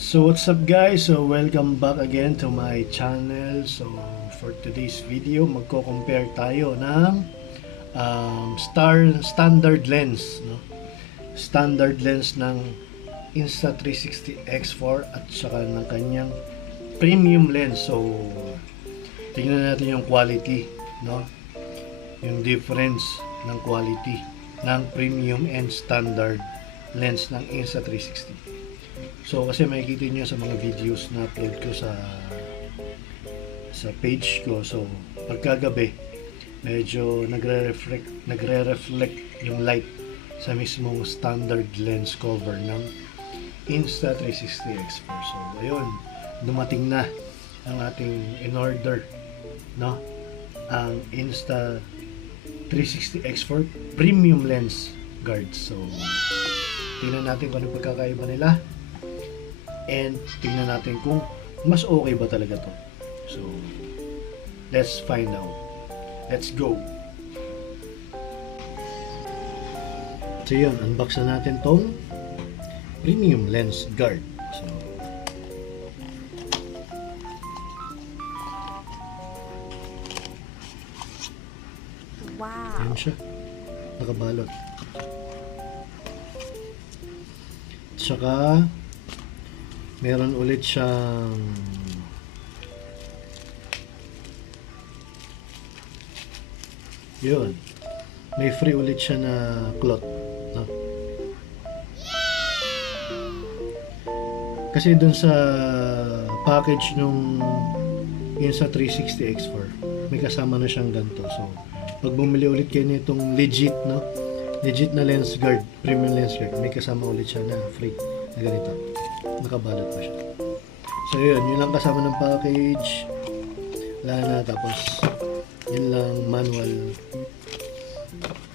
So what's up guys? So welcome back again to my channel. So for today's video, magko-compare tayo ng standard lens, no? Standard lens ng Insta360 X4 at saka ng kanyang premium lens. So tingnan natin yung quality, no? Yung difference ng quality ng premium and standard lens ng Insta360. So kasi makikita niyo sa mga videos na upload ko sa page ko. So pagkagabi medyo nagre-reflect yung light sa mismong standard lens cover ng Insta360 X4. So ayun, dumating na ang ating in order, no? Ang Insta360 X4 premium lens guard. So tingnan natin kung ano pagkakaiba nila. And tingnan natin kung mas okay ba talaga to. So, let's find out. Let's go. So yun, unbox na natin tong premium lens guard. So, wow. Ayan siya. Nakabalot. Tsaka meron ulit siyang yun, may free ulit siya na cloth, no? Kasi dun sa package nung Insta360 X4 may kasama na siyang ganito. So pag bumili ulit kayo nitong legit, no, legit na lens guard, premium lens guard, may kasama ulit siya na free na ganito. Nakabalot pa siya. So yun lang kasama ng package. Wala na, tapos yun lang, manual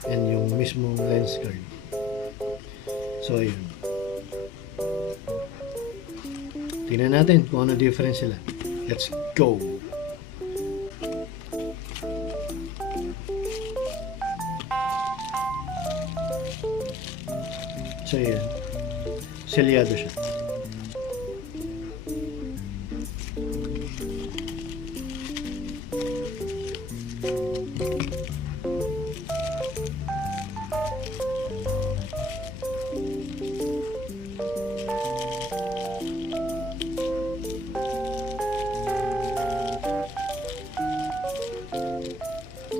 and yung mismong lens guard. So ayun, tingnan natin kung ano difference sila. Let's go. So ayun, selyado siya.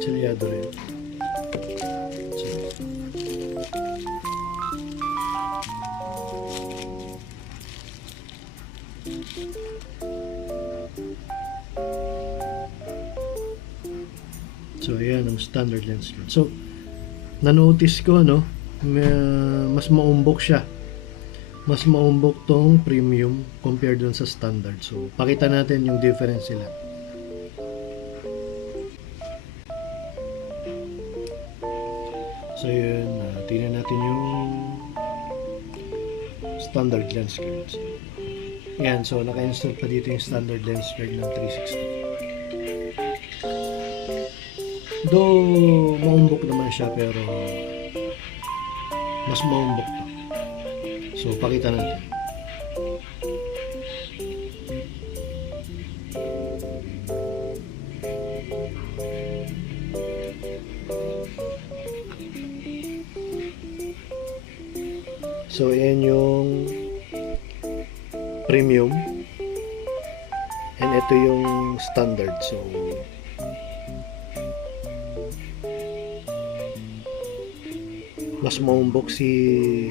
Selyado rin. So ayan ang standard lens guard. So na-notice ko, no, mas maumbok siya. Mas maumbok tong premium compared dun sa standard. So pakita natin yung difference nila. So yun, tingnan natin yung standard lens guard. Yan, so naka-install pa dito yung standard lens guard ng 360. Though maumbok naman siya, pero mas maumbok to. So pakita natin. So ayan yung premium and ito yung standard. So mas maumbok si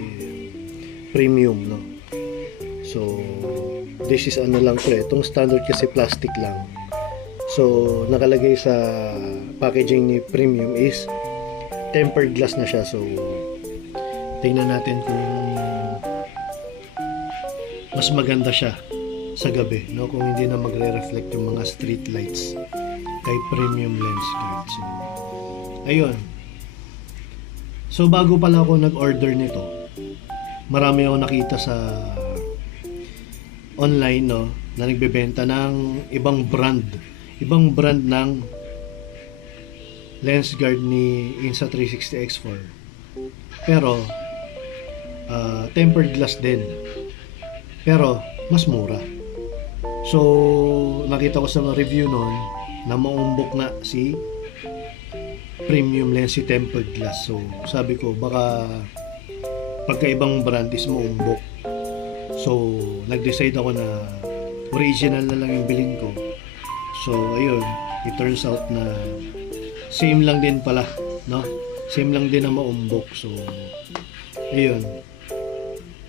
premium, no? So this is ano lang to, itong standard kasi plastic lang. So nakalagay sa packaging ni premium is tempered glass na siya. So tingnan natin kung mas maganda siya sa gabi, no, kung hindi na magre-reflect yung mga street lights kay premium lens guard. So ayun. So bago pala ako nag-order nito, marami akong nakita sa online, no, na nagbebenta ng ibang brand ng lens guard ni Insta360 X4. Pero tempered glass din. Pero mas mura. So, nakita ko sa mga review noon na maumbok na si premium lens, si tempered glass. So, sabi ko baka pagkaibang brand is maumbok. So, nag-decide ako na original na lang yung bilhin ko. So, ayun, it turns out na same lang din pala, no? Same lang din na maumbok. So, ayun.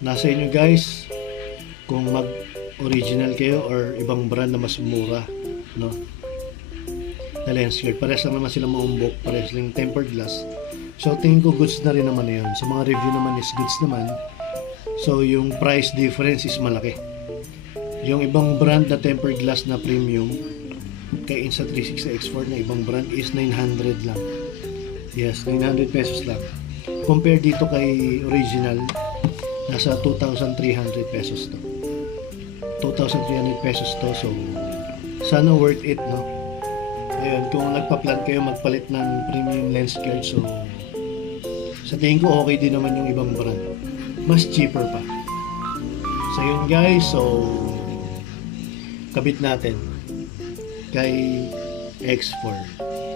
Nasa inyo guys kung mag-original kayo or ibang brand na mas mura, no? Na lens guard. Pares lang naman sila maumbok, pares lang tempered glass. So, tingin ko goods na rin naman yun. Sa mga review naman is goods naman. So, yung price difference is malaki. Yung ibang brand na tempered glass na premium kay Insta360 X4 na ibang brand is 900 lang. Yes, 900 pesos lang. Compare dito kay original, nasa 2,300 pesos to. 2,300 pesos to. So, sana worth it, no? Ayun, kung nagpa-plan kayo magpalit ng premium lens guard, so sa tingin ko okay din naman yung ibang brand. Mas cheaper pa. So yun guys, so kabit natin kay X4.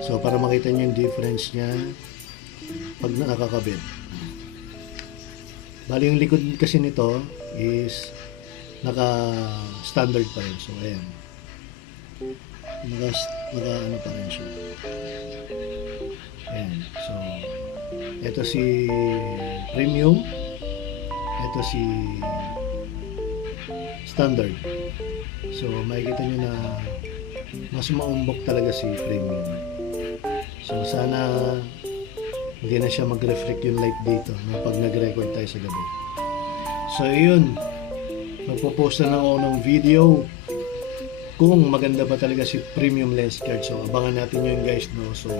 So para makita nyo yung difference niya pag nakakabit. Bali yung likod kasi nito is naka standard pa rin. So ayan. Naka ano pa rin siya. Ayan. So ito si premium, ito si standard. So makikita nyo na mas maumbok talaga si premium. So sana hindi na siya mag-reflect yung light dito, no, pag nag-record tayo sa gabi. So yun, magpo-post na lang ako ng video kung maganda ba talaga si premium lens guard. So abangan natin yun guys, no. So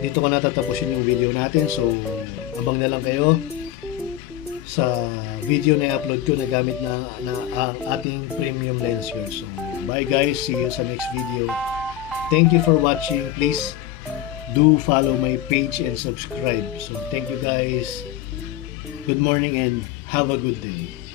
dito ko natatapusin yung video natin. So abang na lang kayo sa video na i-upload ko na gamit na ang ating premium lens guard. So bye guys, see you sa next video. Thank you for watching. Please do follow my page and subscribe. So thank you guys. Good morning and have a good day.